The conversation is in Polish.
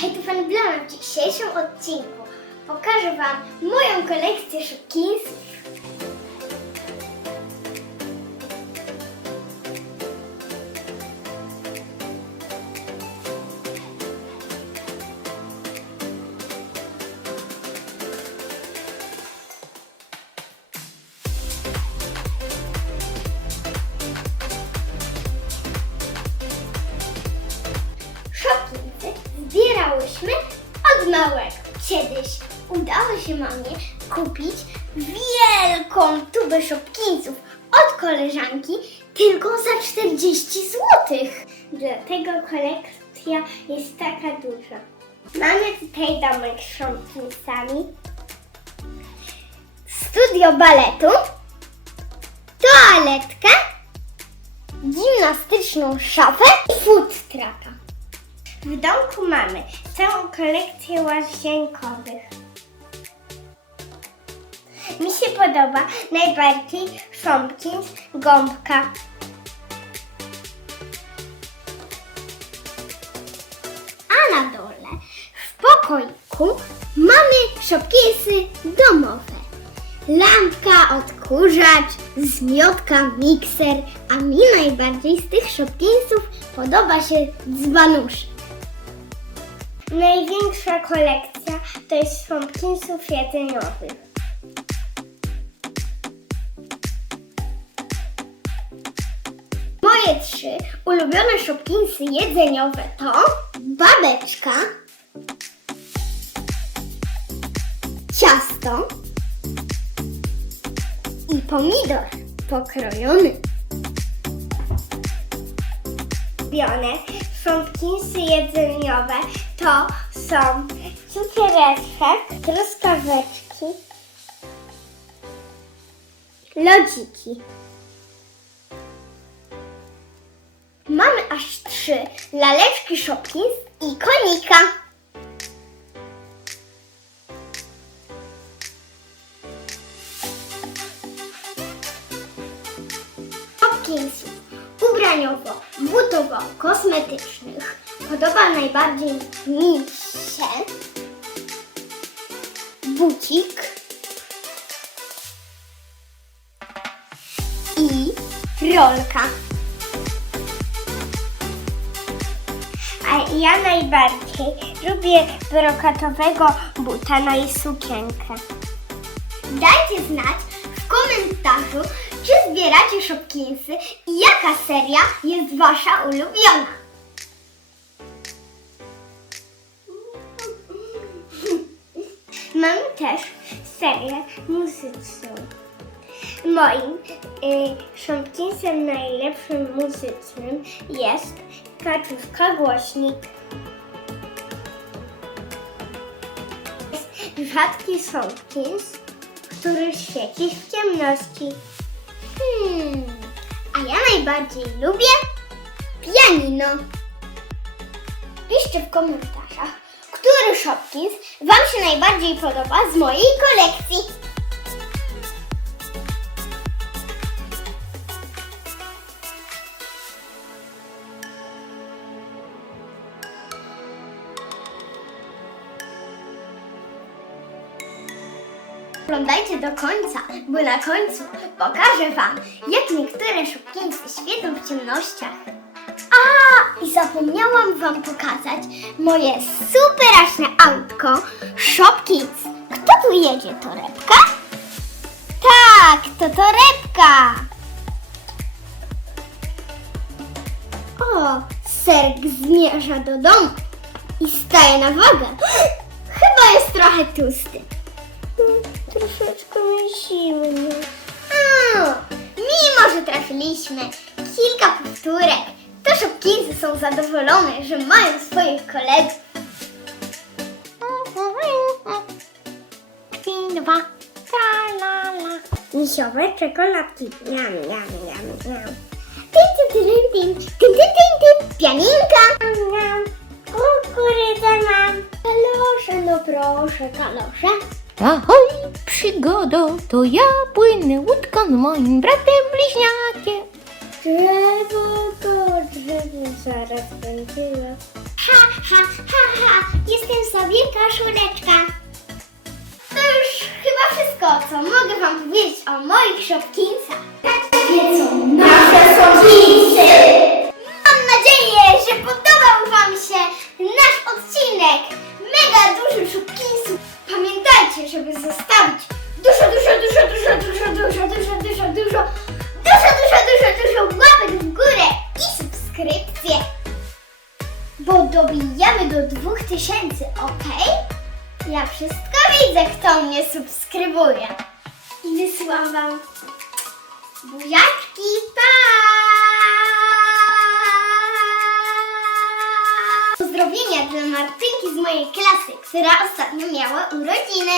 Hej, tu Fan Blana. W dzisiejszym odcinku pokażę Wam moją kolekcję Shopkins. Małego. Kiedyś udało się mamie kupić wielką tubę Shopkinsów od koleżanki tylko za 40 zł. Dlatego kolekcja jest taka duża. Mamy tutaj domek z Shopkinsami, studio baletu, toaletkę, gimnastyczną szafę i food trucka. W domku mamy całą kolekcję łazienkowych. Mi się podoba najbardziej Shopkins gąbka. A na dole w pokoiku mamy Shopkinsy domowe. Lampka, odkurzacz, zmiotka, mikser, a mi najbardziej z tych Shopkinsów podoba się dzbanuszek. Największa kolekcja to jest Shopkinsów jedzeniowych. Moje trzy ulubione Shopkinsy jedzeniowe to babeczka, ciasto i pomidor pokrojony. Ulubione Shopkinsy jedzeniowe to są cukiereczek, truskaweczki, lodziki. Mamy aż trzy laleczki Shopkins i konika. Ubraniowo, butowo, kosmetycznych podoba najbardziej mi się bucik i rolka. A ja najbardziej lubię brokatowego buta, no i sukienkę. Dajcie znać w komentarzu, czy zbieracie Shopkinsy i jaka seria jest wasza ulubiona. Mamy też serię muzyczną. Moim y, Shopkinsem najlepszym muzycznym jest kaczuszka głośnik. Rzadki Shopkins, który świeci w ciemności. Hmm, a ja najbardziej lubię pianino. Piszcie w komentarzach, który Shopkins Wam się najbardziej podoba z mojej kolekcji. Oglądajcie do końca, bo na końcu pokażę Wam, jak niektóre Shopkinsy świecą w ciemnościach. A, i zapomniałam Wam pokazać moje superaśne autko Shopkins. Kto tu jedzie? Torebka? Tak, to torebka. O, serk zmierza do domu i staje na wagę. Chyba jest trochę tłusty. Troszeczkę mi zimno. A, mimo, że trafiliśmy kilka powtórek, to Shopkinsy są zadowolone, że mają swoich kolegów. Dwa, tra la la. Misiowe czekoladki. Miam, miam, miam, miam. Tym, tym, tym, tym, tym, tym, tym, tym, pianinka. Miam, kukurydzę mam. Kalosze, no proszę, kalosze. Ahoj, przygodo, to ja płynę łódką z moim bratem bliźniakiem. Drzewo to drzewo zaraz będzie. Ha, ha, ha, ha, jest ciebie koszuleczka. To już chyba wszystko, co mogę wam powiedzieć o moich shopkinsach. Tak wiedzą nasze shopkinsy! Bo dobijamy do 2000, ok? Ja wszystko widzę, kto mnie subskrybuje. I wysyłam wam buziaczki, pa! Pozdrowienia dla Martynki z mojej klasy, która ostatnio miała urodziny.